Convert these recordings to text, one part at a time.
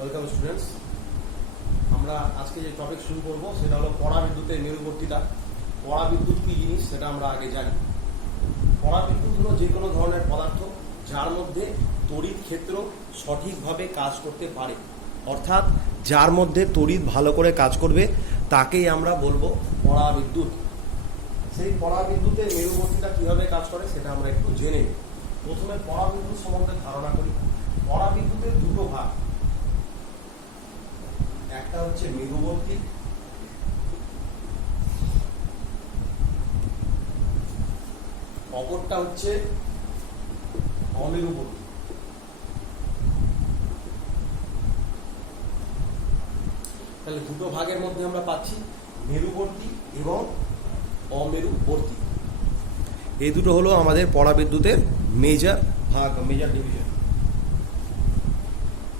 Welcome students. আমরা আজকে যে টপিক শুরু করব সেটা হলো পরাবিদ্যুতের মেরুবর্তিতা। পরাবিদ্যুৎ কি জিনিস সেটা আমরা আগে জানি। পরাবিদ্যুৎ হলো যে কোনো ধরনের পদার্থ যার মধ্যে তড়িৎ ক্ষেত্র সঠিকভাবে কাজ করতে পারে, অর্থাৎ যার মধ্যে তড়িৎ ভালো করে কাজ করবে তাকেই আমরা বলবো পরাবিদ্যুৎ। সেই পরাবিদ্যুতের মেরুবর্তিতা কিভাবে কাজ করে সেটা আমরা একটু জেনে নিই। প্রথমে পরাবিদ্যুৎ সম্বন্ধে ধারণা করি। পরাবিদ্যুতের দুটো ভাগ, একটা হচ্ছে মেরুবর্তী, অপরটা হচ্ছে অমেরুবর্তী। তাহলে দুটো ভাগের মধ্যে আমরা পাচ্ছি মেরুবর্তী এবং অমেরুবর্তী। এই দুটো হলো আমাদের পরাবিদ্যুতের মেজর ভাগ, মেজর ডিভিশন।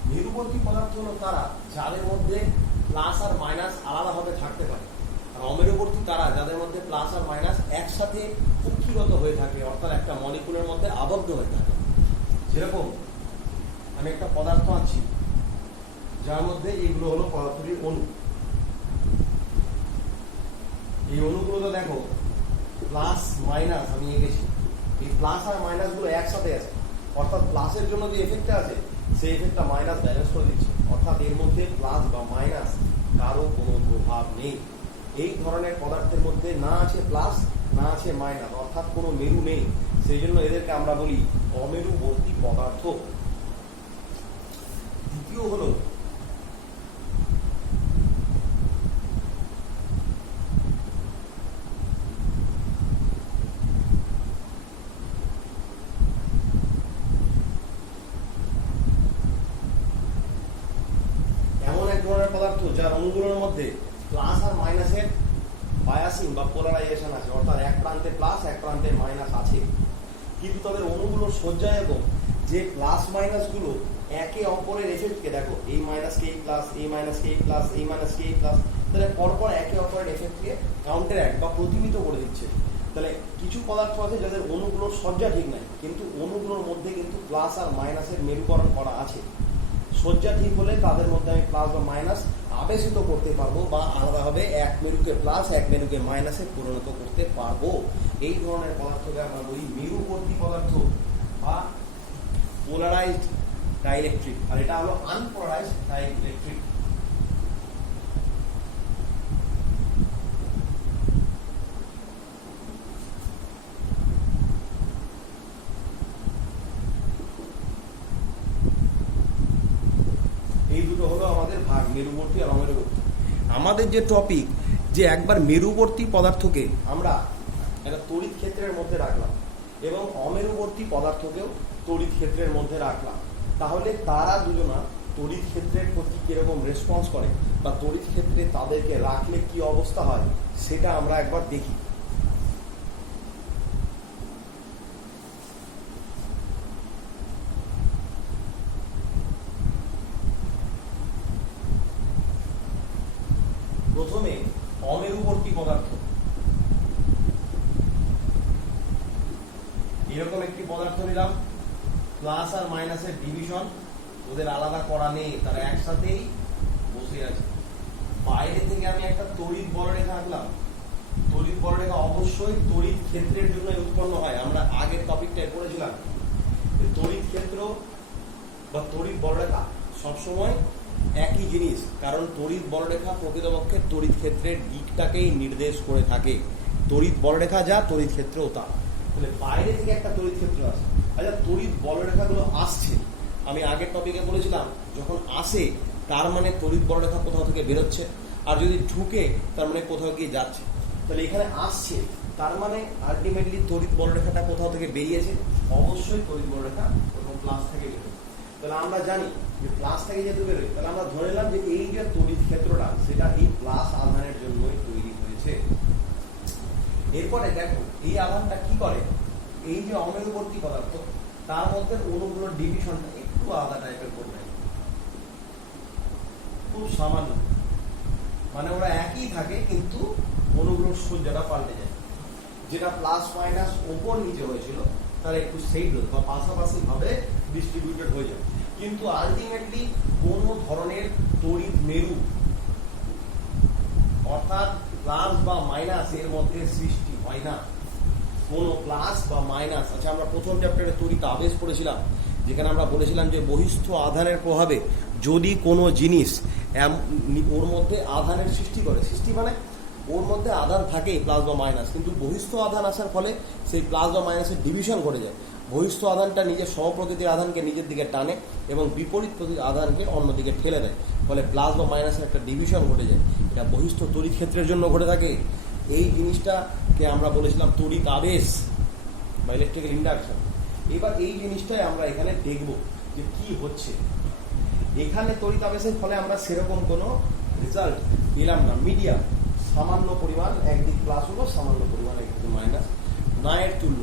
মেরুবর্তী পদার্থ হলো তারা যাদের মধ্যে প্লাস আর মাইনাস আলাদাভাবে থাকতে পারে, আর অমেরুবর্তী তারা যাদের মধ্যে প্লাস আর মাইনাস একসাথে কক্ষিগত হয়ে থাকে, অর্থাৎ একটা মলিকুলের মধ্যে আবদ্ধ হয়ে থাকে। যেরকম আমি একটা পদার্থ আছি যার মধ্যে এইগুলো হলো পদার্থটির অণু। এই অণুগুলো দেখো প্লাস মাইনাস আমি এঁকেছি, এই প্লাস আর মাইনাস গুলো একসাথে আছে, অর্থাৎ প্লাসের জন্য যে এফেক্টটা আছে সেই এফেক্টটা মাইনাস ব্যালেন্স করে দিচ্ছে, অর্থাৎ এর মধ্যে প্লাস বা মাইনাস কারো কোনো প্রভাব নেই। এই ধরনের পদার্থের মধ্যে না আছে প্লাস না আছে মাইনাস, অর্থাৎ কোনো মেরু নেই, সেই জন্য এদেরকে আমরা বলি অমেরুবর্তী পদার্থ। দ্বিতীয় হলো পদার্থ যার অণুগুলোর মধ্যে প্লাস আর মাইনাসের বায়াসিং বা পোলারাইজেশন আছে, অর্থাৎ এক প্রান্তে প্লাস এক প্রান্তে মাইনাস আছে, কিন্তু তাদের অণুগুলোর সজ্জা এরকম যে প্লাস মাইনাস গুলো একে অপরের এফেক্টকে দেখো, এই মাইনাস কে প্লাস, এই মাইনাস কে প্লাস, এই মাইনাস কে প্লাস, তাহলে পরপর একে অপরের এফেক্টকে কাউন্টারঅ্যাক্ট বা প্রতিমিত করে দিচ্ছে। তাহলে কিছু পদার্থ আছে যাদের অণুগুলোর সজ্জা ঠিক নাই, কিন্তু অণুগুলোর মধ্যে কিন্তু প্লাস আর মাইনাসের মেরুকরণ করা আছে। সজ্জা ঠিক হলে তাদের মধ্যে আমি প্লাস বা মাইনাস আবেশিত করতে পারবো, বা আলাদাভাবে এক মেরুকে প্লাস এক মেরুকে মাইনাসে পরিণত করতে পারবো। এই ধরনের পদার্থকে আমরা বলি মেরুবর্তী পদার্থ বা পোলারাইজড ডাইইলেকট্রিক, আর এটা হলো আনপোলারাইজড ডাইইলেকট্রিক। এই দুটো হলো আমাদের ভাগ, মেরুবর্তী আর অমেরুবর্তী। আমাদের যে টপিক, যে একবার মেরুবর্তী পদার্থকে আমরা একটা তড়িৎ ক্ষেত্রের মধ্যে রাখলাম এবং অমেরুবর্তী পদার্থকেও তড়িৎ ক্ষেত্রের মধ্যে রাখলাম, তাহলে তারা দুজনা তড়িৎ ক্ষেত্রের প্রতি কিরকম রেসপন্স করে বা তড়িৎ ক্ষেত্রে তাদেরকে রাখলে কি অবস্থা হয় সেটা আমরা একবার দেখি। প্রথমে অমেরুবর্তী পদার্থ, এরকম একটি পদার্থ নিলাম, প্লাস আর মাইনাসের ডিভিশন ওদের আলাদা করা নেই, তারা একসাথেই বসে আছে। বাইরে থেকে আমি একটা তড়িৎ বলরেখা আঁকলাম। তড়িৎ বলরেখা অবশ্যই তড়িৎ ক্ষেত্রের জন্য উৎপন্ন হয়। আমরা আগের টপিকটায় পড়েছিলাম তড়িৎ ক্ষেত্র বা তড়িৎ বলরেখা সবসময় একই জিনিস, কারণ তড়িৎ বলরেখা প্রকৃতপক্ষে তড়িৎ ক্ষেত্রের দিকটাকেই নির্দেশ করে থাকে। তড়িৎ বলরেখা যা, তড়িৎ ক্ষেত্রও তা। তাহলে বাইরে থেকে একটা তড়িৎ ক্ষেত্র আসে। আচ্ছা, তড়িৎ বলরেখাগুলো আসছে, আমি আগের টপিকে বলেছিলাম যখন আসে তার মানে তড়িৎ বলরেখা কোথাও থেকে বেরোচ্ছে, আর যদি ঢুকে তার মানে কোথাও গিয়ে যাচ্ছে। তাহলে এখানে আসছে তার মানে আলটিমেটলি তড়িৎ বলরেখাটা কোথাও থেকে বেরিয়েছে, অবশ্যই তড়িৎ বলরেখা প্রথম প্লাস থেকে বেরোয়। তাহলে আমরা জানি যে প্লাস থেকে যেহেতু বেরোয়, তাহলে আমরা ধরে নিলাম যে এই যে তড়িৎ ক্ষেত্রটা সেটা এই প্লাস আধানের জন্যই তৈরি হয়েছে। এরপরে দেখো এই আধানটা কি করে, এই যে অমেরুবর্তী পদার্থ তার মধ্যে অণুগুলোর ডিভিশনটা একটু আলাদা টাইপের করবে, খুব সামান্য, মানে ওরা একই থাকে কিন্তু অণুগুলোর সজ্জাটা পাল্টে যায়। যেটা প্লাস মাইনাস ওপর নিচে হয়েছিল তারা একটু সেইড বা পাশাপাশি ভাবে ডিস্ট্রিবিউটেড হয়ে যায়। কিন্তু আলটিমেটলি কোন ধরনের তড়িৎ মেরু অর্থাৎ প্লাস বা মাইনাস এর মধ্যে সৃষ্টি হয় না। কোন প্লাস বা মাইনাস, আচ্ছা আমরা প্রথম চ্যাপ্টারে তড়িৎ আবেশ পড়েছিলাম, যেখানে আমরা বলেছিলাম যে বহিস্থ আধানের প্রভাবে যদি কোনো জিনিস ওর মধ্যে আধানের সৃষ্টি করে, সৃষ্টি মানে ওর মধ্যে আধান থাকে প্লাস বা মাইনাস, কিন্তু বহিস্থ আধান আসার ফলে সেই প্লাস বা মাইনাসের ডিভিশন ঘটে যায়। বহিস্থ আধানটা নিজের সমপ্রকৃতির আধানকে নিজের দিকে টানে এবং বিপরীত প্রকৃতির আধানকে অন্যদিকে ঠেলে দেয়, ফলে প্লাস বা মাইনাসের একটা ডিভিশন ঘটে যায়। এটা বহিস্থ তড়িৎ ক্ষেত্রের জন্য ঘটে থাকে। এই জিনিসটাকে আমরা বলেছিলাম তড়িৎ আবেশ বা ইলেকট্রিক্যাল ইন্ডাকশন। এবার এই জিনিসটাই আমরা এখানে দেখব যে কি হচ্ছে। এখানে তড়িৎ আবেশের ফলে আমরা সেরকম কোনো রেজাল্ট পেলাম না। মিডিয়াম সামান্য পরিমাণ, একদিক প্লাস হলো, সামান্য পরিমাণ একদিকে মাইনাস, না এর তুল্য।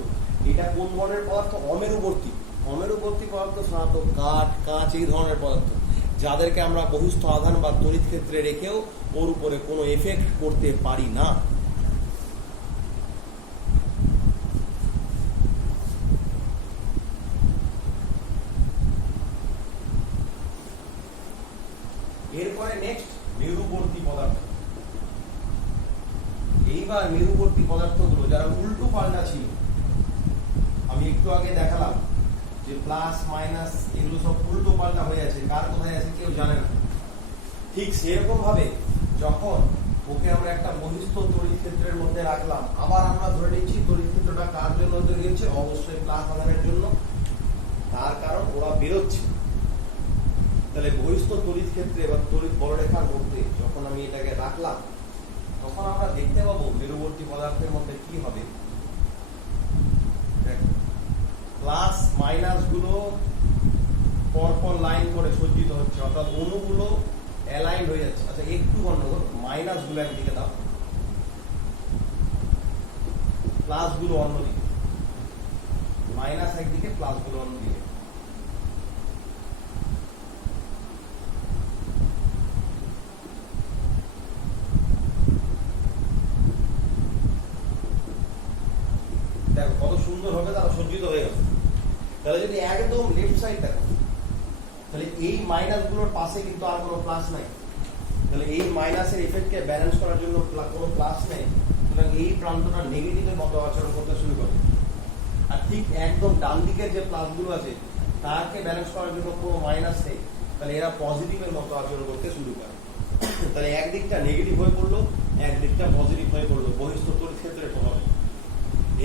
এটা কোন ধরনের পদার্থ? অমেরুবর্তী। অমেরুবর্তী পদার্থ সাধারণত কাঠ, কাঁচ এই ধরনের পদার্থ, যাদেরকে আমরা বহিস্থ আধান বা তড়িৎ ক্ষেত্রে রেখেও ওর উপরে কোনো এফেক্ট করতে পারি না। এরপরে নেক্সট মেরুবর্তী পদার্থ। এইবার মেরুবর্তী পদার্থগুলো যারা উল্টো পাল্টা ছিল, আমি একটু আগে দেখালাম যে প্লাস মাইনাস এগুলো সব উল্টো পাল্টা হয়ে আছে, কার কোথায় আছে কেউ জানে না। ঠিক সেরকম ভাবে যখন ওকে আমরা একটা বহিস্থ তড়িৎ ক্ষেত্রের মধ্যে রাখলাম, আবার আমরা ধরে নিচ্ছি তড়িৎ ক্ষেত্রটা কার জন্য তৈরি হচ্ছে? অবশ্যই প্লাস আধানের জন্য। তার কারণ ওরা বেরোচ্ছে। তাহলে বহিস্থ তড়িৎ ক্ষেত্রে বা তড়িৎ বলরেখার মধ্যে যখন আমি এটাকে রাখলাম, তখন আমরা দেখতে পাবো মেরুবর্তী পদার্থের মধ্যে কি হবে। প্লাস মাইনাস গুলো পরপর লাইন করে সজ্জিত হচ্ছে, অর্থাৎ অণুগুলো অ্যালাইন হয়ে যাচ্ছে। আচ্ছা একটু গন্ডগোল, মাইনাস গুলো একদিকে দাও, প্লাস গুলো অন্যদিকে, মাইনাস একদিকে, প্লাস গুলো অন্যদিকে। দেখো কত সুন্দর হবে, তারা সজ্জিত হয়ে গেল। তাহলে যদি একদম লেফট সাইড দেখো, তাহলে এই মাইনাস গুলোর পাশে কিন্তু আর কোনো প্লাস নাই। তাহলে এই মাইনাসের এফেক্টকে ব্যালেন্স করার জন্য কোনো প্লাস নেই, সুতরাং এই প্রান্তটা নেগেটিভের মতো আচরণ করতে শুরু করে। আর ঠিক একদম ডান দিকের যে প্লাস গুলো আছে তাকে ব্যালেন্স করার জন্য কোনো মাইনাস নেই, তাহলে এরা পজিটিভের মতো আচরণ করতে শুরু করে। তাহলে একদিকটা নেগেটিভ হয়ে পড়লো, একদিকটা পজিটিভ হয়ে পড়লো বহিস্থ তড়িৎ ক্ষেত্রের প্রভাবে।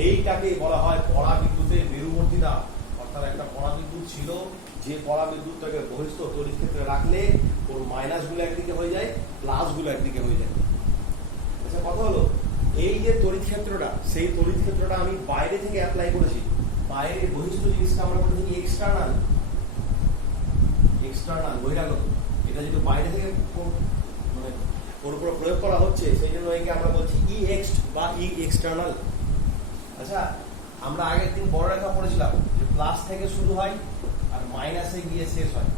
এইটাকে বলা হয় পরাবিদ্যুতের মেরুবর্তীতা। অর্থাৎ একটা পরাবিদ্যুৎ ছিল, যে পরাবিদ্যুৎটাকে বহিস্থ তড়িৎ ক্ষেত্রে রাখলে ওর মাইনাস গুলো একদিকে হয়ে যায়, প্লাস গুলো একদিকে হয়ে যায়। আচ্ছা কথা হলো, এই যে তড়িৎ ক্ষেত্রটা, সেই তড়িৎ ক্ষেত্রটা আমি বাইরে থেকে অ্যাপ্লাই করেছি। বাইরে বহিস্থ জিনিসটা আমরা বলে থাকি এক্সটার্নাল, এক্সটার্নাল বহিরাগত। এটা যেহেতু বাইরে থেকে মানে ওর উপর প্রয়োগ করা হচ্ছে, সেই জন্য একে আমরা বলছি ই এক্সট বা ই এক্সটার্নাল। আচ্ছা আমরা আগের দিন বড় রেখা পড়েছিলাম যে প্লাস থেকে শুরু হয় আর মাইনাসে গিয়ে শেষ হয়।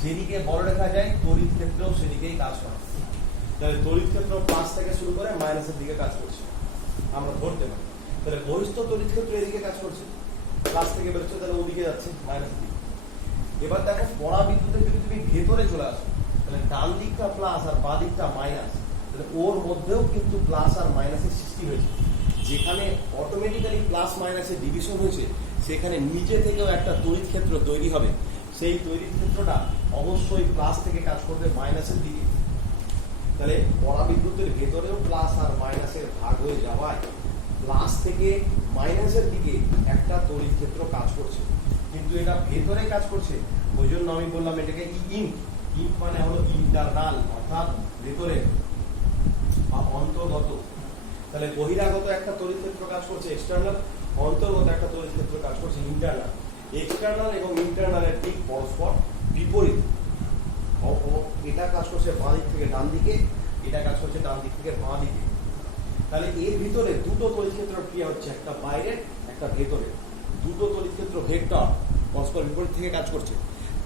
যেদিকে বড় রেখা যায় তড়িৎ ক্ষেত্রেও সেদিকেই কাজ করে। তাহলে তড়িৎ ক্ষেত্র প্লাস থেকে শুরু করে মাইনাসের দিকে কাজ করছে, আমরা ধরতে পারি। তাহলে বহিস্থ তড়িৎ ক্ষেত্র এদিকে কাজ করছে, প্লাস থেকে বেরোচ্ছে, তাহলে ওদিকে যাচ্ছে মাইনাসের দিকে। এবার দেখো পরাবিদ্যুতের যদি তুমি ভেতরে চলে আসো, তাহলে ডান দিকটা প্লাস আর বাঁ দিকটা মাইনাস, তাহলে ওর মধ্যেও কিন্তু প্লাস আর মাইনাসের সৃষ্টি হয়েছে। যেখানে অটোমেটিক্যালি প্লাস মাইনাসের ডিভিশন হয়েছে, সেখানে নিজে থেকেও একটা তড়িৎ ক্ষেত্র তৈরি হবে। সেই তড়িৎ ক্ষেত্রটা অবশ্যই প্লাস থেকে কাজ করবে মাইনাসের দিকে। তাহলে পরাবিদ্যুতের ভেতরেও প্লাস আর মাইনাসের ভাগ হয়ে যাওয়ায় প্লাস থেকে মাইনাসের দিকে একটা তড়িৎ ক্ষেত্র কাজ করছে, কিন্তু এটা ভেতরে কাজ করছে। ওই জন্য আমি বললাম এটাকে ইন। ইন মানে হলো ইন্টারনাল, অর্থাৎ ভেতরে বা অন্তর্গত। তাহলে বহিরাগত একটা তড়িৎ ক্ষেত্র কাজ করছে এক্সটার্নাল, অন্তর্গত একটা তড়িৎ ক্ষেত্র কাজ করছে ইন্টারনাল। এক্সটার্নাল এবং ইন্টারনালের দিক পরস্পর বিপরীত। এটা কাজ করছে বাঁ দিক থেকে ডান দিকে, এটা কাজ করছে ডান দিক থেকে বাঁ দিকে। তাহলে এর ভিতরে দুটো তড়িৎ ক্ষেত্র ক্রিয়া হচ্ছে, একটা বাইরের একটা ভেতরে। দুটো তড়িৎ ক্ষেত্র ভেক্টর পরস্পর বিপরীত থেকে কাজ করছে।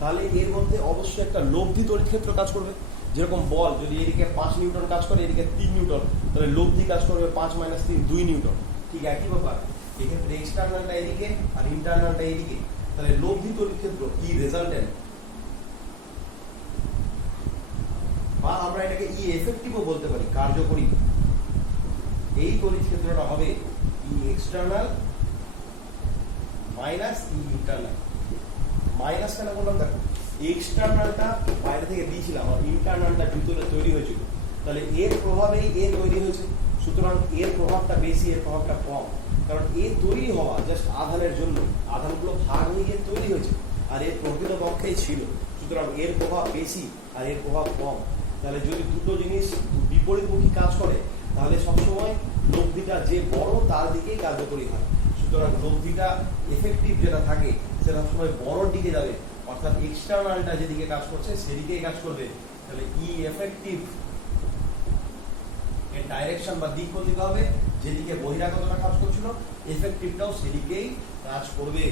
তাহলে এর মধ্যে অবশ্যই একটা লব্ধি তড়িৎ ক্ষেত্র কাজ করবে। যেরকম বল যদি এদিকে 5 নিউটন কাজ করে, এদিকে 3 নিউটন, তাহলে লব্ধি কাজ করবে 5 - 3 2 নিউটন। ঠিক একই ব্যাপার। এক্ষেত্রে এক্সটার্নালটা এদিকে আর ইন্টারনালটা এদিকে, তাহলে লব্ধি তড়িৎ ক্ষেত্র ই রেজাল্টেন্ট, বা আমরা এটাকে ই এফেক্টিভও বলতে পারি, কার্যকরী। এই তড়িৎ ক্ষেত্রটা হবে ই external minus E internal. Minus কেন বললাম, দেখো এক্সটার্নালটা বাইরে থেকে দিয়েছিলাম আর ইন্টারনালটা ভিতরে তৈরি হয়েছিল, তাহলে এর প্রভাবেই এ তৈরি হয়েছে, সুতরাং এর প্রভাবটা বেশি, এর প্রভাবটা কম, কারণ এ তৈরি হওয়া জাস্ট আধানের জন্য, আধানগুলো ভাগ হয়ে গিয়ে তৈরি হয়েছে, আর এর প্রকৃত পক্ষেই ছিল, সুতরাং এর প্রভাব বেশি আর এর প্রভাব কম। তাহলে যদি দুটো জিনিস বিপরীতমুখী কাজ করে তাহলে সবসময় লব্ধিটা যে বড় তার দিকেই কার্যকরী হয়, সুতরাং লব্ধিটা এফেক্টিভ যেটা থাকে সেটা সবসময় বড়র দিকে যাবে, অর্থাৎ এক্সটার্নালটা যেদিকে কাজ করছে সেদিকেই কাজ করবে। তাহলে ই এফেক্টিভ এর ডাইরেকশন বা দিক বদলিতে হবে, যেদিকে বহিরাগতটা কাজ করছিল এফেক্টিভটাও সেদিকেই কাজ করবে।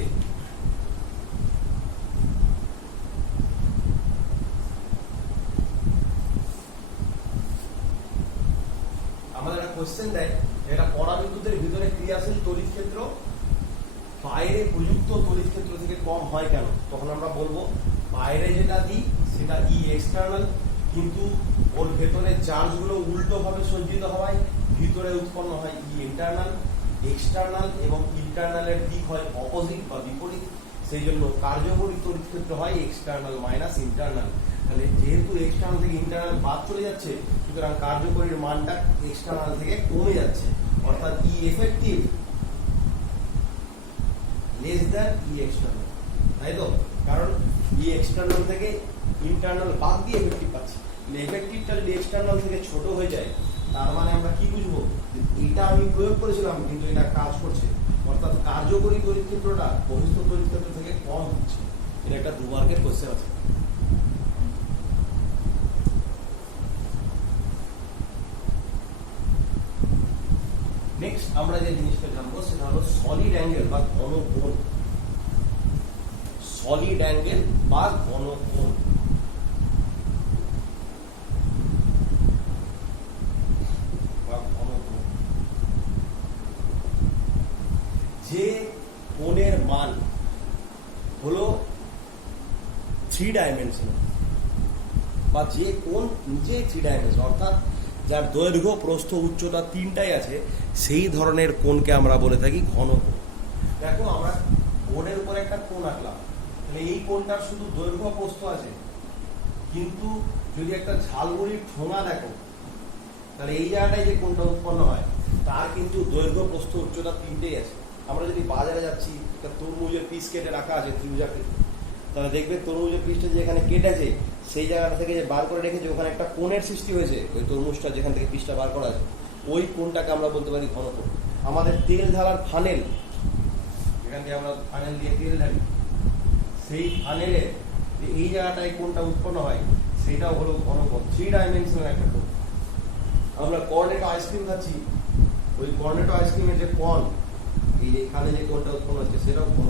আমাদের একটা কোশ্চেন দেয়, এটা পরাবিদ্যুতের ভিতরে ক্রিয়াশীল তড়িৎ ক্ষেত্র বাইরে প্রযুক্ত তড়িৎ ক্ষেত্র থেকে কম হয় কেন? তখন আমরা বলবো বাইরে যেটা দিই সেটা ই এক্সটার্নাল, কিন্তু ওর ভেতরে চার্জগুলো উল্টো ভাবে সজ্জিত হওয়ায় ভিতরে উৎপন্ন হয় ই ইন্টারনাল। এক্সটার্নাল এবং ইন্টারনালের দিক হয় অপোজিট বা বিপরীত, সেই জন্য কার্যকরী তড়িৎ ক্ষেত্র হয় এক্সটার্নাল মাইনাস ইন্টারনাল। তাহলে যেহেতু এক্সটার্নাল থেকে ইন্টারনাল বাদ চলে যাচ্ছে, সুতরাং কার্যকরীর মানটা এক্সটার্নাল থেকে কমে যাচ্ছে, অর্থাৎ ই এফেক্টিভ লেস দ্যান ই এক্সটার্নাল, তাই তো? কারণ ই এক্সটার্নাল থেকে ইন্টারনাল বাদ দিয়ে এফেক্টিভ পাচ্ছি, এফেক্টিভটা যদি এক্সটার্নাল থেকে ছোট হয়ে যায় তার মানে আমরা কি বুঝবো, এটা আমি প্রয়োগ করেছিলাম কিন্তু এটা কাজ করছে, অর্থাৎ কার্যকরী তড়িৎ ক্ষেত্রটা বহিস্থ তড়িৎ ক্ষেত্র থেকে কম হচ্ছে। এটা একটা 2 মার্কের কোশ্চেন আছে। নেক্সট আমরা যে জিনিসটা জানবো সেটা হলো সলিড অ্যাঙ্গেল বা ঘনকোণ। সলিড অ্যাঙ্গেল বা ঘনকোণ। যে কোণের মান হলো 3 ডাইমেনশনাল, বা যে কোণ নিজেই 3 ডাইমেনশনাল, অর্থাৎ যার দৈর্ঘ্য প্রস্থ উচ্চতা 3টাই আছে, সেই ধরনের কোণকে আমরা বলে থাকি ঘনকোণ। দেখো আমরা বোর্ডের উপর একটা কোণ আঁকলাম, তাহলে এই কোণটার শুধু দৈর্ঘ্য প্রস্থ আছে, কিন্তু যদি একটা ঝালমুড়ির ঠোঙা দেখো তাহলে এই জায়গাটায় যে কোণটা উৎপন্ন হয় তার কিন্তু দৈর্ঘ্য প্রস্থ উচ্চতা 3টেই আছে। আমরা যদি বাজারে যাচ্ছি, একটা তরমুজের পিস কেটে রাখা আছে ত্রিভুজাকৃতি, তাহলে দেখবে তরমুজের পিসটা যেখানে কেটেছে সেই জায়গাটা থেকে যে বার করে রেখেছে ওখানে একটা কোণের সৃষ্টি হয়েছে, ওই তরমুজটা যেখান থেকে পিসটা বার করা আছে ওই কোণটাকে আমরা বলতে পারি ঘনকোণ। আমাদের তেল ঢালার ফানেল, যেখান থেকে আমরা ফানেল দিয়ে তেল ঢালি, সেই ফানেলের এই জায়গাটায় কোণটা উৎপন্ন হয় সেটাও হলো ঘনকোণ, 3 ডাইমেনশনাল একটা কোণ। আমরা কর্নেটো আইসক্রিম খাচ্ছি, ওই কর্নেটো আইসক্রিমের যে কোণ, এই যে এখানে যে কোণটা উৎপন্ন হচ্ছে সেটাও কোণ।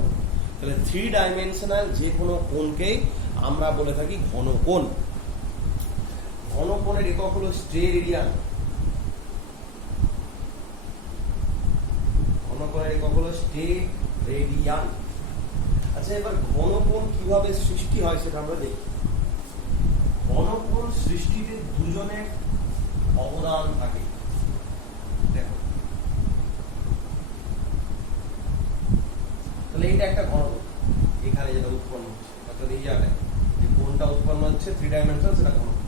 তাহলে 3 ডাইমেনশনাল যে কোনো কোণকেই আমরা বলে থাকি ঘনকোণ। ঘনকোণের একক হলো স্টেরেডিয়ান। ঘনকোণের একক হলো স্টেরেডিয়ান। আচ্ছা, এবার ঘনকোণ কিভাবে সৃষ্টি হয় সেটা আমরা দেখি। ঘনকোণ সৃষ্টিতে দুজনের অবদান থাকে। দেখো, তাহলে এটা একটা ঘনকোণ, এখানে যেটা উৎপন্ন হচ্ছে, অর্থাৎ এই জায়গায় যে কোণটা উৎপন্ন হচ্ছে 3 ডাইমেনশনাল, সেটা ঘনকোণ।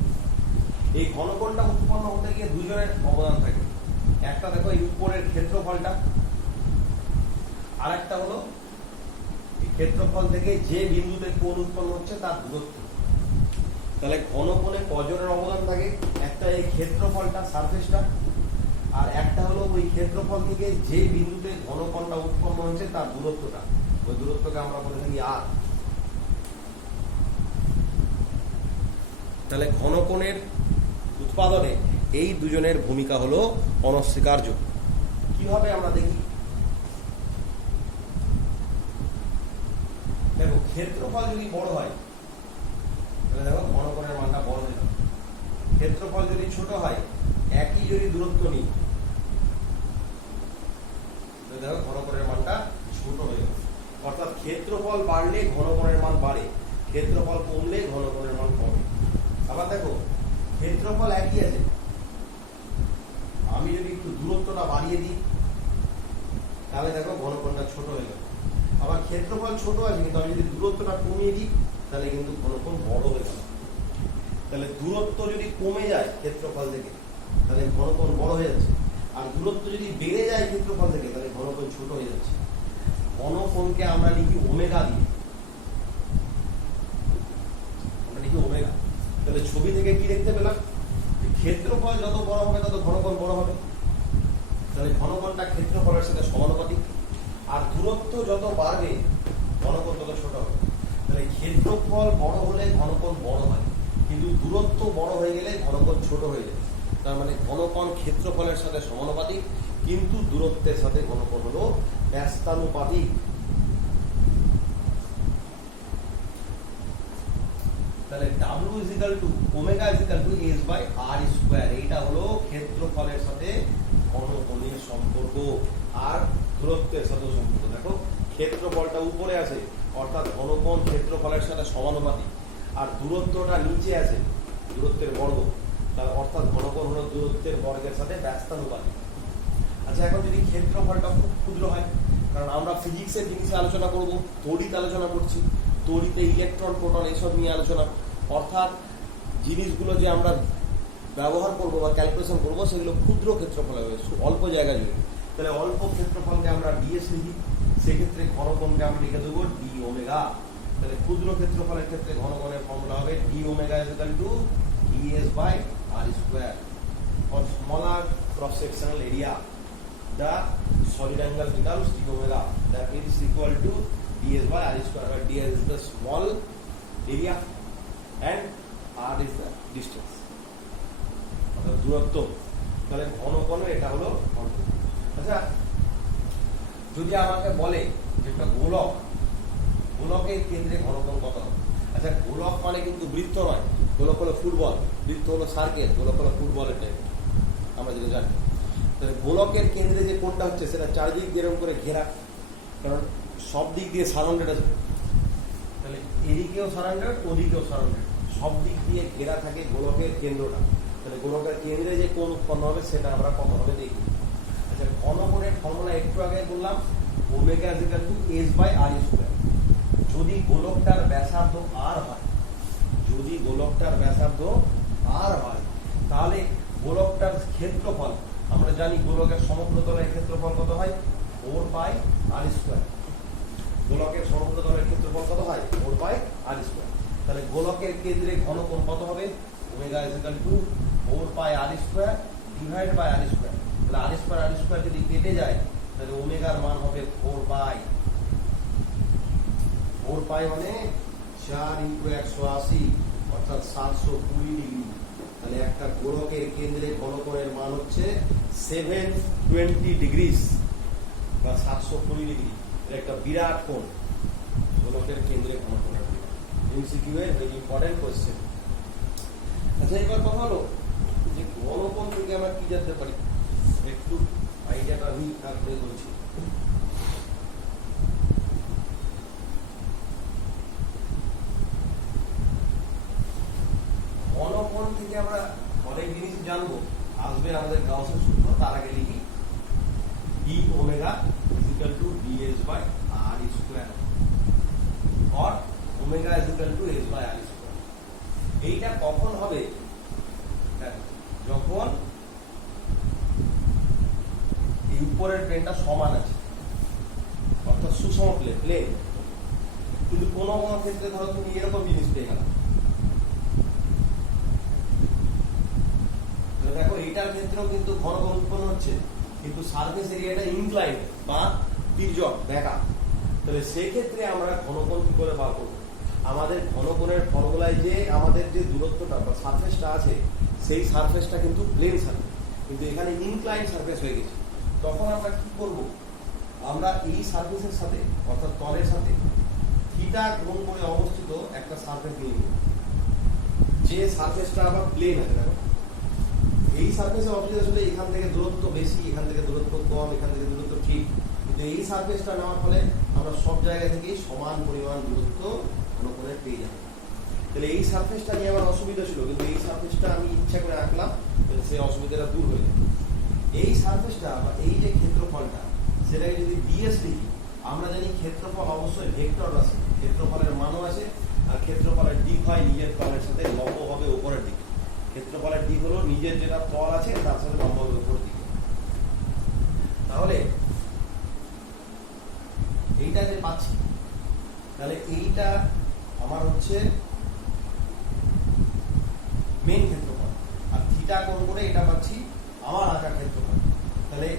এই ঘনকোণটা উৎপন্ন হতে গিয়ে দুজনের অবদান থাকে। একটা দেখো এই উপরের ক্ষেত্রফলটা, আর একটা হলো এই ক্ষেত্রফল থেকে যে বিন্দুতে কোণ উৎপন্ন হচ্ছে তার দূরত্ব। তাহলে ঘনকোণে কজনের অবদান থাকে? একটা এই ক্ষেত্রফলটা, সারফেসটা, আর একটা হলো ওই ক্ষেত্রফল থেকে যে বিন্দুতে ঘনকোণটা উৎপন্ন হচ্ছে তার দূরত্বটা, ওই দূরত্বকে আমরা বলে থাকি আর। তাহলে ঘনকোণের উৎপাদনে এই দুজনের ভূমিকা হলো অনস্বীকার্য। কিভাবে আমরা দেখি, দেখো ক্ষেত্রফল যদি বড় হয় তাহলে দেখো ঘনকোণের মানটা বড় হয়ে যাবে। ক্ষেত্রফল যদি ছোট হয়, একই যদি দূরত্ব নিই দেখো ঘনকোণের মানটা ছোট হয়ে গেল। অর্থাৎ ক্ষেত্রফল বাড়লে ঘনকোণের মান বাড়ে, ক্ষেত্রফল কমলে ঘনকোণের মান কমে। আবার দেখো ক্ষেত্রফল একই আছে, আমি যদি একটু দূরত্বটা বাড়িয়ে দিই তাহলে দেখো ঘনকোণটা ছোট হয়ে গেল। আবার ক্ষেত্রফল ছোট আছে কিন্তু আমি যদি দূরত্বটা কমিয়ে দিই তাহলে কিন্তু ঘনকোণ বড় হয়ে গেল। তাহলে দূরত্ব যদি কমে যায় ক্ষেত্রফল থেকে তাহলে ঘনকোণ বড় হয়ে যাচ্ছে, আর দূরত্ব যদি বেড়ে যায় ক্ষেত্রফল থেকে তাহলে ঘনকোণ ছোট হয়ে যাচ্ছে। ঘনকোণকে আমরা লিখি ওমেগা দিয়ে, আমরা লিখি ওমেগা। তাহলে ছবি থেকে কি দেখতে পেলাম, ক্ষেত্রফল যত বড় হবে তত ঘনকোণ বড় হবে, তাহলে ঘনকোণটা ক্ষেত্রফলের সাথে সমানুপাতিক। আর দূরত্ব যত বাড়বে ঘনকোণ তত ছোট হবে। তাহলে ক্ষেত্রফল বড় হলে ঘনকোণ বড় হয়, কিন্তু দূরত্ব বড় হয়ে গেলে ঘনকোণ ছোট হয়ে যায়। তার মানে ঘনকোণ ক্ষেত্রফলের সাথে সমানুপাতিক, কিন্তু দূরত্বের সাথে ঘনকোণ হলো ব্যস্তানুপাতিক। তাহলে W equal to omega equal to S by R square, এইটা হলো ক্ষেত্রফলের সাথে ঘনকোণের সম্পর্ক আর দূরত্বের সাথে সম্পর্ক। দেখো ক্ষেত্রফলটা উপরে আছে অর্থাৎ ঘনকোণ ক্ষেত্রফলের সাথে সমানুপাতিক, আর দূরত্বটা নিচে আছে দূরত্বের বর্গ, তার অর্থাৎ ঘনকোণ হলো দূরত্বের বর্গের সাথে ব্যস্তানুপাতিক। আচ্ছা এখন যদি ক্ষেত্রফলটা খুব ক্ষুদ্র হয়, কারণ আমরা ফিজিক্সের জিনিসে আলোচনা করব, তড়িৎ আলোচনা করছি, তড়িতে ইলেকট্রন প্রোটন এসব নিয়ে আলোচনা, অর্থাৎ জিনিসগুলো যে আমরা ব্যবহার করব বা ক্যালকুলেশন করব সেগুলো ক্ষুদ্র ক্ষেত্রফল হবে, অল্প জায়গা জুড়ে। তাহলে অল্প ক্ষেত্রফলকে আমরা ডিএস লিখি, সেক্ষেত্রে ঘনকোণকে আমরা লিখে দেবো ডি ওমেগা। তাহলে ক্ষুদ্র ক্ষেত্রফলের ক্ষেত্রে ঘনকোণের ফর্মুলা হবে D omega equal to DS by R square. For smaller cross sectional area the solid angle becomes d omega, that is equal to ds by r square, where ds is the small area and r is the distance, অর্থাৎ দূরত্ব। তাহলে ঘনকোণের এটা হলো ঘনকোণ। আচ্ছা যদি আমাকে বলে যে একটা গোলক, গোলকের কেন্দ্রে ঘনকোণ কত হবে? আচ্ছা গোলক মানে কিন্তু বৃত্ত নয়, গোলক হলো ফুটবল, বৃত্ত হলো সার্কেল, গোলক হলো ফুটবলের টাইপ, আমরা যেটা জানি। তাহলে গোলকের কেন্দ্রে যে কোণটা হচ্ছে সেটা চারদিক দিয়ে এরকম করে ঘেরা, কারণ সব দিক দিয়ে সারাউন্ডেড আছে। তাহলে এদিকেও সারাউন্ডেড, ওদিকেও সারাউন্ডেড, সব দিক দিয়ে ঘেরা থাকে গোলকের কেন্দ্রটা। তাহলে গোলকের কেন্দ্রে যে কোণ উৎপন্ন হবে সেটা আমরা কত হবে দেখি। আচ্ছা ঘনকোণের ফর্মুলা একটু আগে বললাম omega equal to S by R square. যদি গোলকটার ব্যাসার্ধ আর হয়, যদি গোলকটার ব্যাসার্ধ আর হয় তাহলে গোলকটার ক্ষেত্রফল, আমরা জানি গোলকের সমগ্র তলের ক্ষেত্রফল কত হয় 4 পাই আর স্কয়ার। গোলকের সমগ্র তলের ক্ষেত্রফল কত হয় 4 পাই আর স্কয়ার। তাহলে গোলকের কেন্দ্রে ঘনকোণ কত হবে omega equal to 4 pi R square divide by R square. তাহলে আর স্কয়ার যদি কেটে যায় তাহলে ওমেগার মান হবে 4 পাই। 4 পাই মানে 4 × 180 অর্থাৎ 720 ডিগ্রি। তাহলে একটা গোলকের কেন্দ্রে ঘনকোণের মান হচ্ছে 720 ডিগ্রিস বা 720 ডিগ্রি। এটা একটা বিরাট কোণ, গোলকের কেন্দ্রে ঘনকোণের। এমসিকিউ এর ভেরি ইম্পর্টেন্ট কোশ্চেন। আচ্ছা এবার কথা হলো যে ঘনকোণ থেকে আমরা কি জানতে পারি, একটু আইডিয়াটা আমি তারপরে বলছি। ঘনকোণ থেকে আমরা অনেক জিনিস জানবো, আসবে আমাদের গাউসের সূত্র। তার আগে লিখি D omega equal to DS by R square or omega equal to S by R square. এইটা কখন হবে, যখন এই উপরের প্লেনটা সমান আছে, অর্থাৎ সুষম প্লেন। কিন্তু কোনো কোনো ক্ষেত্রে ধরো তুমি এরকম জিনিস পেয়ে গেল, দেখো এইটার ক্ষেত্রেও কিন্তু ঘনকোণ উৎপন্ন হচ্ছে কিন্তু সারফেস এরিয়াটা ইনক্লাইন বা তির্যক বেঁকা। তাহলে সেই ক্ষেত্রে আমরা ঘনকোণ কি করে বার করবো? আমাদের ঘনকোণের ফর্মুলায় যে আমাদের যে দূরত্বটা বা সারফেসটা আছে সেই সারফেসটা কিন্তু প্লেন সারফেস, কিন্তু এখানে ইনক্লাইন সারফেস হয়ে গেছে। তখন আমরা কি করব, আমরা এই সারফেসের সাথে অর্থাৎ তলের সাথে থিটা কোণ করে অবস্থিত একটা সারফেস নিয়ে নেব, যে সারফেসটা আবার প্লেন আছে। দেখো এই সারফেসের অবস্থিত আসলে এখান থেকে দূরত্ব বেশি, এখান থেকে দূরত্ব কম, এখান থেকে দূরত্ব ঠিক, কিন্তু এই সারফেসটা নেওয়ার ফলে আমরা সব জায়গা থেকেই সমান পরিমাণ দূরত্ব ঘনকোণের পেয়ে যাবো। তাহলে এই সারফেসটা নিয়ে আমার অসুবিধা ছিল, কিন্তু এই সারফেসটা আমি ইচ্ছা করে আঁকলাম, সেই অসুবিধাটা দূর হয়ে যাবে। এই সারফেসটা বা এই যে ক্ষেত্রফলটা, সেটাকে যদি ডিএস লিখি, আমরা জানি ক্ষেত্রফল অবশ্যই ভেক্টর আছে, ক্ষেত্রফলের মানও আছে, আর ক্ষেত্রফলের দিক হয় নিজের তলের সাথে লম্ব হবে উপরের দিকে। ক্ষেত্রফলের দিক হলো নিজের যেটা তল আছে তার সাথে লম্ব হবে উপরের দিকে। তাহলে এইটা যে পাচ্ছি, তাহলে এইটা আমার হচ্ছে মেইন ক্ষেত্রফল, আর থিটা কোণ করে এটা পাচ্ছি আমার আঁকা ক্ষেত্রফল। তাহলে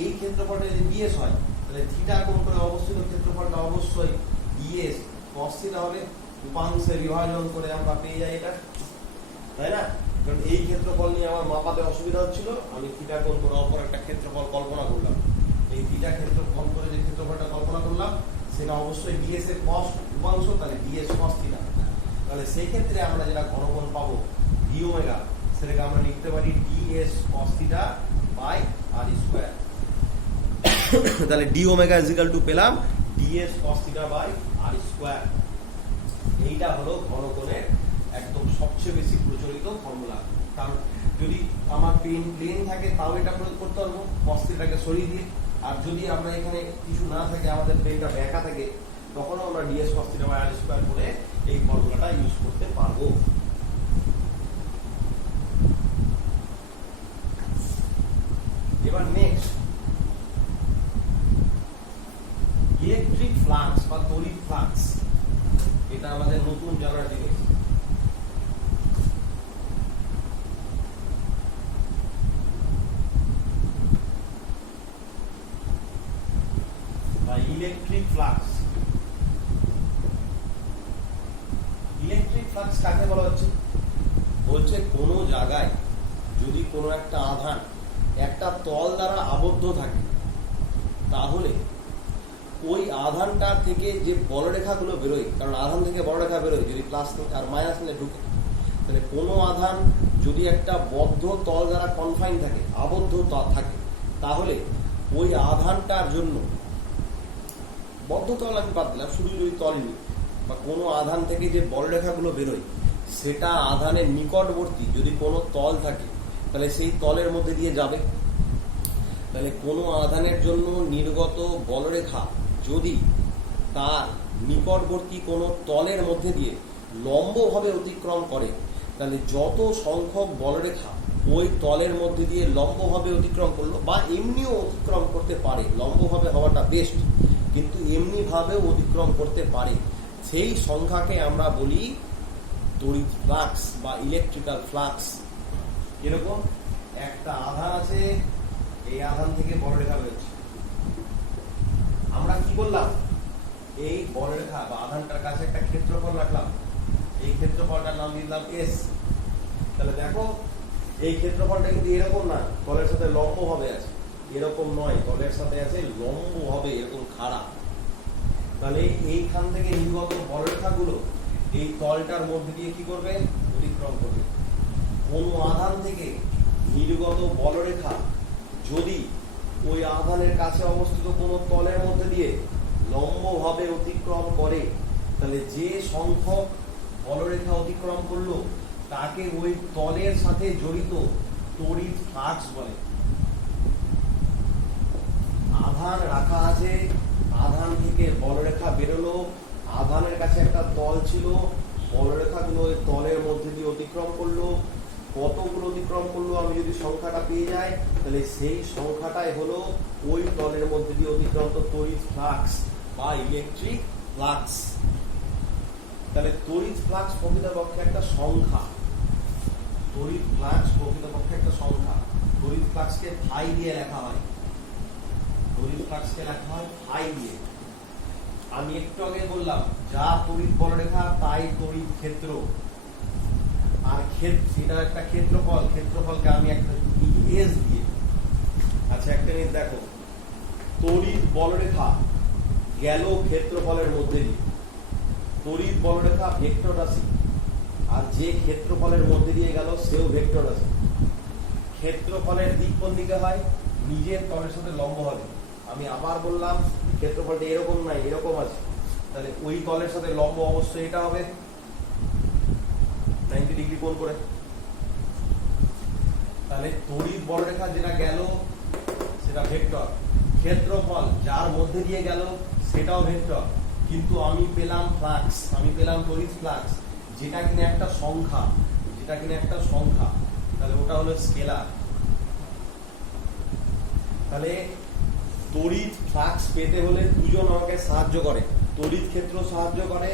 এই ক্ষেত্রফলটা যদি ডিএস হয়, তাহলে থিটা কোণ করে অবস্থিত ক্ষেত্রফলটা অবশ্যই ডিএস cos থিটা হবে। উপাংশে বিভাজন করে আমরা পেয়ে যাই এটা, তাই না? কারণ এই ক্ষেত্রফল নিয়ে আমার মাপাতে অসুবিধা হচ্ছিল, আমি থিটা কোণ করে অপর একটা ক্ষেত্রফল কল্পনা করলাম। এই থিটা ক্ষেত্রফল করে যে ক্ষেত্রফলটা কল্পনা করলাম সেটা অবশ্যই ডিএস এর cos উপাংশ, তাহলে ডিএস cos থিটা। তাহলে সেই ক্ষেত্রে আমরা যেটা ঘনকোণ পাবো ডি ওমেগা, সেটাকে আমরা লিখতে পারি DS cos theta by R square. তাহলে D omega is equal to পেলাম DS cos theta by R square. এইটা হলো ঘনকোণের একদম সবচেয়ে বেশি প্রচলিত ফর্মুলা। কারণ যদি আমার প্লেন থাকে তাও এটা প্রয়োগ করতে পারবো cos থিটাকে সরিয়ে দিয়ে, আর যদি আমরা এখানে কিছু না থাকে, আমাদের প্লেনটা বেঁকা থাকে, তখন আমরা DS cos theta by R square করে এই ফর্মুলাটা ইউজ করতে পারবো। এবার নেক্সট, ইলেকট্রিক ফ্লাক্স বা তড়িৎ ফ্লাক্স, এটা আমাদের নতুন জানার জিনিস। ইলেকট্রিক ফ্লাক্স, ইলেকট্রিক ফ্লাক্স কাকে বলা হচ্ছে? বলছে কোন জায়গায় যদি কোনো একটা আধান একটা তল দ্বারা আবদ্ধ থাকে, তাহলে ওই আধানটা থেকে যে বলরেখাগুলো বেরোয়, কারণ আধান থেকে বলরেখা বেরোয় যদি প্লাস আর মাইনাস নিয়ে ঢুকে, তাহলে কোনো আধান যদি একটা বদ্ধ তল দ্বারা কনফাইন থাকে, আবদ্ধ থাকে, তাহলে ওই আধানটার জন্য, বদ্ধ তল আমি বাদ দিলাম, শুধু যদি তল নিই, বা কোনো আধান থেকে যে বলরেখাগুলো বেরোয় সেটা আধানের নিকটবর্তী যদি কোনো তল থাকে, তাহলে সেই তলের মধ্যে দিয়ে যাবে। তাহলে কোনো আধানের জন্য নির্গত বলরেখা যদি তার নিকটবর্তী কোনো তলের মধ্যে দিয়ে লম্বভাবে অতিক্রম করে, তাহলে যত সংখ্যক বলরেখা ওই তলের মধ্যে দিয়ে লম্বভাবে অতিক্রম করলো, বা এমনিও অতিক্রম করতে পারে, লম্বভাবে হওয়াটা বেস্ট, কিন্তু এমনি ভাবেও অতিক্রম করতে পারে, সেই সংখ্যাকে আমরা বলি তড়িৎ ফ্লাক্স বা ইলেকট্রিক্যাল ফ্লাক্স। এরকম একটা আধান আছে, এই আধান থেকে বলরেখা বেরোচ্ছে, আমরা কি বললাম, এই বলরেখা বা আধানটার কাছে একটা ক্ষেত্রফল রাখলাম, এই ক্ষেত্রফলটার নাম দিলাম এস। তাহলে দেখো এই ক্ষেত্রফলটা কিন্তু এরকম না তলের সাথে লম্ব ভাবে আছে, এরকম নয়, তলের সাথে আছে লম্ব ভাবে, এরকম খাড়া। তাহলে এইখান থেকে নির্গত বলরেখাগুলো এই তলটার মধ্যে দিয়ে কি করবে? অতিক্রম করবে। কোন আধান থেকে নির্গত বলরেখা যদি ওই আধানের কাছে অবস্থিত কোন তলের মধ্যে দিয়ে লম্বভাবে অতিক্রম করে, তাহলে যে সংখ্যক বলরেখা অতিক্রম করলো তাকে ওই তলের সাথে জড়িত তড়িৎ ফ্লাক্স বলে। আধান রাখা আছে, আধান থেকে বলরেখা বেরোলো, আধানের কাছে একটা তল ছিল, বলরেখাগুলো ওই তলের মধ্যে দিয়ে অতিক্রম করলো, কতগুলো অতিক্রম করলো আমি যদি সংখ্যাটা পেয়ে যাই, তাহলে সেই সংখ্যাটাই হলো ওই তলের মধ্যে দিয়ে অতিক্রান্ত তড়িৎ ফ্লাক্স বা ইলেকট্রিক ফ্লাক্স। তাহলে তড়িৎ ফ্লাক্স প্রকৃতপক্ষে একটা সংখ্যা, তড়িৎ ফ্লাক্স প্রকৃতপক্ষে একটা সংখ্যা। তড়িৎ ফ্লাক্সকে ফাই দিয়ে লেখা হয়, তড়িৎ ফ্লাক্সকে লেখা হয় ফাই দিয়ে। আমি একটু আগে বললাম যা তড়িৎ বলরেখা তাই তড়িৎ ক্ষেত্র, আর এটা একটা ক্ষেত্রফল, ক্ষেত্রফলকে আমি একটা এস দিয়ে। আচ্ছা একটা জিনিস দেখো, তড়িৎ বলরেখা গেল ক্ষেত্রফলের মধ্যে দিয়ে, তড়িৎ বলরেখা ভেক্টর রাশি, আর যে ক্ষেত্রফলের মধ্যে দিয়ে গেল সেও ভেক্টর রাশি। ক্ষেত্রফলের দিক কোন দিকে হয়? নিজের তলের সাথে লম্ব হবে, আমি আবার বললাম ক্ষেত্রফলটা এরকম নাই, এরকম আছে, তাহলে ওই তলের সাথে লম্ব অবশ্যই এটা হবে 90 ডিগ্রি কোণ করে। তাহলে তড়িৎ বলরেখা যেটা গেল সেটা ভেক্টর, ক্ষেত্রফল যার মধ্যে দিয়ে গেল সেটাও ভেক্টর, কিন্তু আমি পেলাম ফ্লাক্স, আমি পেলাম তড়িৎ ফ্লাক্স যেটা কিনা একটা সংখ্যা, যেটা কিনা একটা সংখ্যা, তাহলে ওটা হলো স্কেলার। তাহলে তড়িৎ ফ্লাক্স পেতে হলে দুজন আমাকে সাহায্য করে, তড়িৎ ক্ষেত্র সাহায্য করে,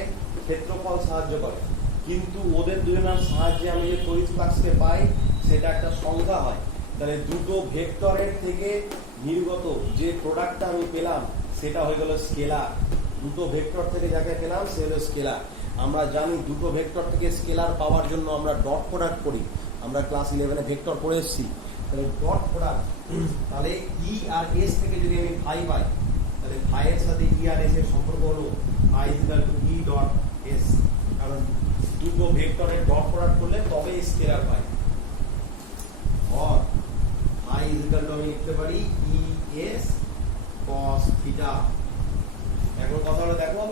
ক্ষেত্রফল সাহায্য করে, কিন্তু ওদের দুজনের সাহায্যে আমি যে তড়িৎ ফ্লাক্সকে পাই সেটা একটা সংখ্যা হয়। তাহলে দুটো ভেক্টরের থেকে নির্গত যে প্রোডাক্টটা আমি পেলাম সেটা হয়ে গেল স্কেলার। দুটো ভেক্টর থেকে যাকে পেলাম সে হলো স্কেলার। আমরা জানি দুটো ভেক্টর থেকে স্কেলার পাওয়ার জন্য আমরা ডট প্রোডাক্ট করি, আমরা ক্লাস 11-এ ভেক্টর পড়ে এসেছি। তাহলে ডট প্রোডাক্ট, তাহলে ই আর এস থেকে যদি আমি ফাই পাই, তাহলে ফাই এর সাথে ই আর এস এর সম্পর্ক হলো phi equal to E dot S, কারণ দুটো ভেক্টরের ডট প্রোডাক্ট করলে তবে স্কেলার পাই। और I इक्वल टू আমি লিখতে পারি ই এস cos থিটা। এখন কথা হলো দেখো,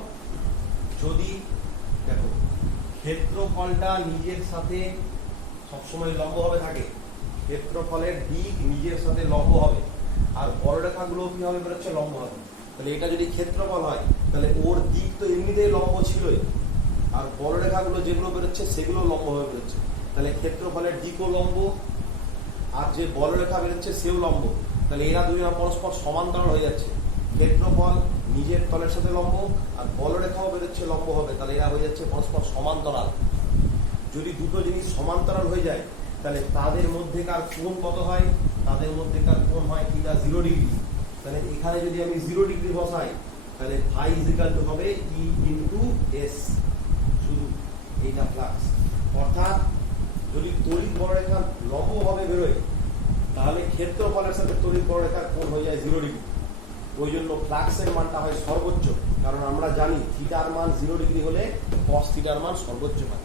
যদি দেখো ক্ষেত্রফলটা নিজের সাথে সবসময় লম্বভাবে থাকে, ক্ষেত্রফলের দিক নিজের সাথে লম্ব হবে, আর বলরেখাগুলো কি হবে বেরোচ্ছে লম্ব হবে। তাহলে এটা যদি ক্ষেত্রফল হয় তাহলে ওর দিক তো এমনিতেই লম্ব ছিলই, আর বলরেখাগুলো যেগুলো বেরোচ্ছে সেগুলো লম্ব হয়ে বেরোচ্ছে। তাহলে ক্ষেত্রফলের দিকও লম্ব আর যে বলরেখা বেরোচ্ছে সেও লম্ব, তাহলে এরা দুজন পরস্পর সমান্তরাল হয়ে যাচ্ছে। ক্ষেত্রফল নিজের তলের সাথে লম্ব আর বলরেখাও বেরোচ্ছে লম্ব হবে, তাহলে এরা হয়ে যাচ্ছে পরস্পর সমান্তরাল। যদি দুটো জিনিস সমান্তরাল হয়ে যায় তাহলে তাদের মধ্যেকার কোণ কত হয়? তাদের মধ্যেকার কোণ হয় থিটা 0 ডিগ্রি। তাহলে এখানে যদি আমি 0 ডিগ্রি বসাই তাহলে ফাই ইকুয়াল টু হবে ই ইনটু এস, শুধু এইটা ফ্লাক্স। অর্থাৎ যদি তড়িৎ বলরেখা লম্বভাবে বেরোয় তাহলে ক্ষেত্রফলের সাথে তড়িৎ বলরেখার কোণ হয়ে যায় 0 ডিগ্রি। ওই জন্য ফ্লাক্সের মানটা হয় সর্বোচ্চ, কারণ আমরা জানি থিটার মান 0 ডিগ্রি হলে cos থিটার মান সর্বোচ্চ হয়।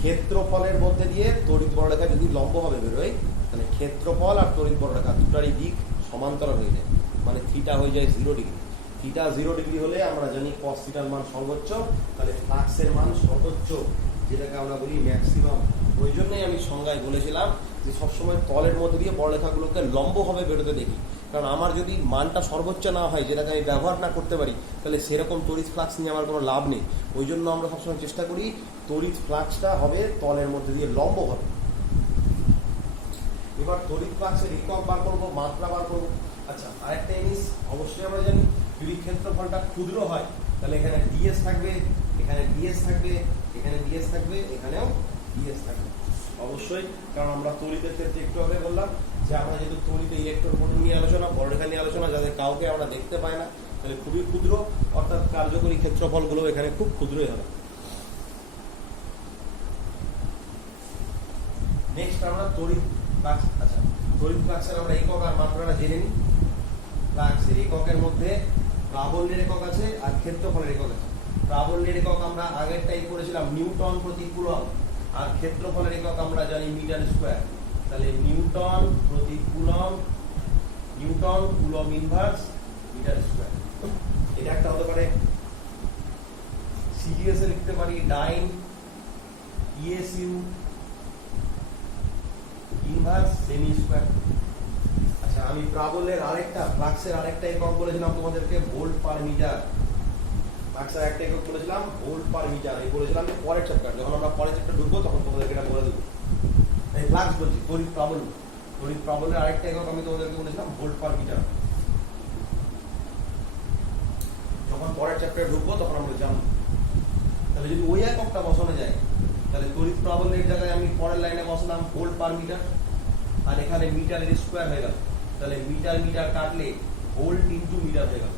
ক্ষেত্রফলের মধ্যে দিয়ে তড়িৎ বলরেখা যদি লম্বভাবে বেরোয় তাহলে ক্ষেত্রফল আর তড়িৎ বলরেখা দুটারই দিক সমান্তরাল হয়ে যায়, মানে থিটা হয়ে যায় 0 ডিগ্রি। থিটা 0 ডিগ্রি হলে আমরা জানি cos থিটার মান সর্বোচ্চ, তাহলে ফ্লাক্সের মান সর্বোচ্চ, যেটাকে আমরা বলি ম্যাক্সিমাম। ওই জন্যই আমি সংজ্ঞায় বলেছিলাম যে সবসময় তলের মধ্যে দিয়ে বলরেখাগুলোকে লম্বভাবে বেরোতে দেখি, কারণ আমার যদি মানটা সর্বোচ্চ না হয়, যেটাকে আমি ব্যবহার না করতে পারি, তাহলে সেরকম তড়িৎ ফ্লাক্স নিয়ে আমার কোনো লাভ নেই। ওই জন্য আমরা সবসময় চেষ্টা করি তড়িৎ ফ্লাক্সটা হবে তলের মধ্যে দিয়ে লম্ব হবে। এবার তড়িৎ ফ্লাক্সের একক বার করবো, মাত্রা বার করবো। আচ্ছা, আরেকটা জিনিস অবশ্যই আমরা জানি, যদি ক্ষেত্রফলটা ক্ষুদ্র হয় তাহলে এখানে ডিএস থাকবে, এখানে ডিএস থাকবে, এখানে ডিএস থাকবে, এখানেও ডিএস থাকবে অবশ্যই। কারণ আমরা তড়িতের ক্ষেত্রে একটু আগে বললাম যে আমরা যেহেতু তড়িতে ইলেকট্রন প্রোটন নিয়ে আলোচনা, বলরেখা নিয়ে আলোচনা, যাদের কাউকে আমরা দেখতে পাই না, তাহলে খুবই ক্ষুদ্র, অর্থাৎ কার্যকরী ক্ষেত্রফলগুলো এখানে খুব ক্ষুদ্রই হবে। নেক্সট আমরা তড়িৎ ফ্লাক্স। আচ্ছা, তড়িৎ ফ্লাক্সের আমরা একক আর মাত্রাটা জেনে নিই। ফ্লাক্সের এককের মধ্যে প্রাবল্যের একক আছে আর ক্ষেত্রফলের একক আছে। প্রাবল্যের একক আমরা আগেরটাই করেছিলাম নিউটন প্রতি কুলম্ব, আর ক্ষেত্রফলের একক আমরা জানি মিটার স্কয়ার। তাহলে নিউটন প্রতি coulomb, newton coulomb inverse metre square. এটা একটা হতে পারে সিরিয়াস এ লিখতে পারি ডাইন ইএসইউ ইনভার্স সেমি স্কয়ার। আচ্ছা, আমি প্রাবল্যের আরেকটা ফ্লাক্সের আরেকটা একক বলেছিলাম তোমাদেরকে ভোল্ট পার মিটার। ফ্লাক্সের একটা একক বলেছিলাম ভোল্ট পার মিটার, এই বলেছিলাম যে পরের চ্যাপ্টার, যখন আমরা পরের চ্যাপ্টার ঢুকবো তখন তোমাদেরকে এটা বলে দেবো। এই ফ্লাক্স বলছি, তড়িৎ প্রাবল্য, তড়িৎ প্রাবল্যের আরেকটা একক আমি তোমাদেরকে বলেছিলাম ভোল্ট পার মিটার। যখন পরের চ্যাপ্টারে ঢুকবো তখন আমরা জানবো। তাহলে যদি ওই এককটা বসানো যায় তাহলে তড়িৎ প্রাবল্যের জায়গায় আমি পরের লাইনে বসালাম ভোল্ট পার মিটার, আর এখানে মিটারের স্কয়ার হয়ে গেল। তাহলে মিটার মিটার কাটলে ভোল্ট ইনটু মিটার হয়ে গেল।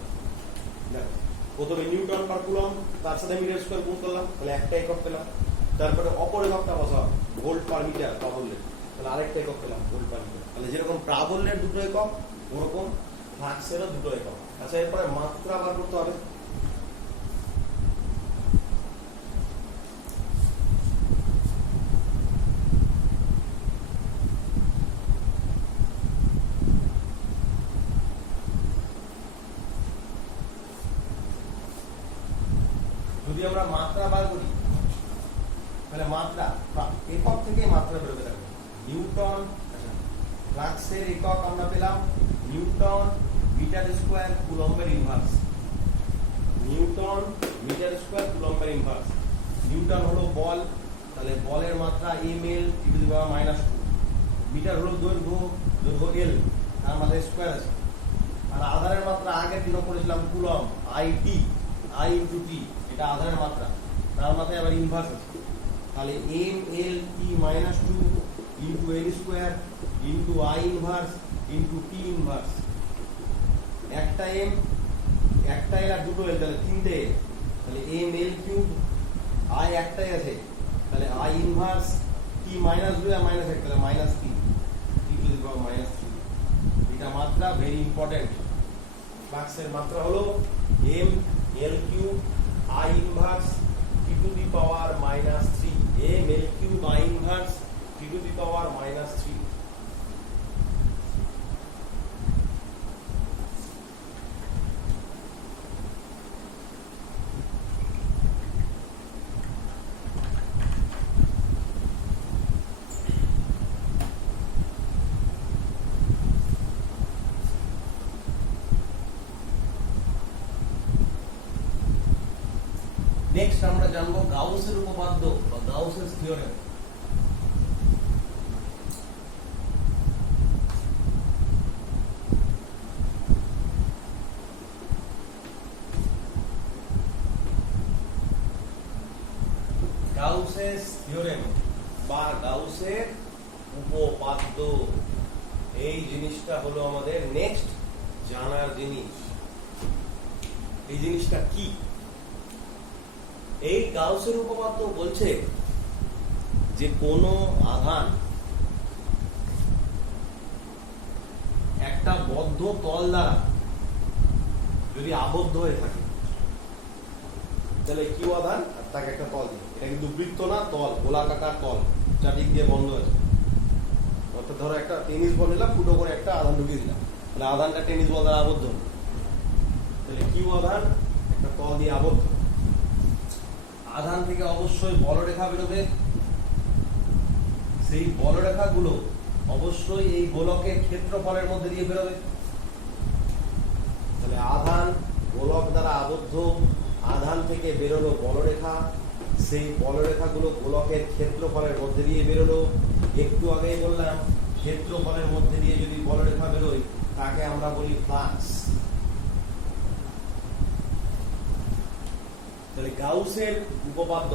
প্রথমে নিউটন পার কুলম্ব, তার সাথে মিটার স্কয়ার গুণ করলাম, তাহলে একটা একক পেলাম। তারপরে অপর এককটা বসালাম ভোল্ট পার মিটার প্রাবল্যের, তাহলে আরেকটা একক পেলাম ভোল্ট পার মিটার। তাহলে যেরকম প্রাবল্যের দুটো একক ওরকম ফ্লাক্সেরও দুটো একক। আচ্ছা, এরপরে মাত্রা বার করতে হবে। আমরা মাত্রা বার করি তাহলে মাত্রা একক থেকে মাত্রা বেরোবে থাকবে নিউটন ফ্লাক্সের একক আমরা পেলাম নিউটন মিটার স্কয়ার কুলম্বের ইনভার্স নিউটন মিটার স্কয়ার কুলম্বের ইনভার্স নিউটন হলো বল তাহলে বলের মাত্রা ml × -2 মিটার হলো দৈর্ঘ্য l তার মাত্রা স্কয়ার আছে আর আধারের মাত্রা আগের দিনও পড়েছিলাম কুলম্ব it i × t এটা আধারের মাত্রা তার মাত্রায় আবার ইনভার্স আছে তাহলে ml t - 2 × l square × i inverse × t inverse একটা m একটা l আর দুটো l তাহলে তিনটে l তাহলে ml কিউব i একটাই আছে তাহলে i ইনভার্স t - 2 আর -1 তাহলে -3 t⁻³ এটা মাত্রা ভেরি ইম্পর্টেন্ট ফ্লাক্সের মাত্রা হলো ml³ i inverse t⁻³ ml³ i inverse t⁻³ next আমরা জানবো গাউসের উপপাদ্য বা গাউসের থিওরেম গাউসের থিওরেম বা গাউসের উপপাদ্য এই জিনিসটা হলো আমাদের নেক্সট জানার জিনিস এই জিনিসটা কি এই গাউসের উপপাদ্য বলছে যে কোনো আধান একটা বদ্ধ তল দ্বারা যদি আবদ্ধ হয়ে থাকে তাহলে কিউ আধান আর তাকে একটা তল দিই এটা কিন্তু বৃত্ত না তল গোলাকার তল চারদিক দিয়ে বন্ধ আছে অর্থাৎ ধরো একটা টেনিস বল নিলাম ফুটো করে একটা আধান ঢুকিয়ে দিলাম তাহলে আধানটা টেনিস বল দ্বারা আবদ্ধ তাহলে কিউ আধান একটা তল দিয়ে আবদ্ধ আধান থেকে অবশ্যই বলরেখা বেরোবে সেই বলরেখাগুলো অবশ্যই এই গোলকের ক্ষেত্রফলের মধ্যে দিয়ে বেরোবে তাহলে আধান গোলক দ্বারা আবদ্ধ আধান থেকে বেরোলো বলরেখা সেই বলরেখাগুলো গোলকের ক্ষেত্রফলের মধ্যে দিয়ে বেরোলো একটু আগেই বললাম ক্ষেত্রফলের মধ্যে দিয়ে যদি বলরেখা বেরোয় তাকে আমরা বলি ফ্লাক্স তাহলে গাউসের উপপাদ্য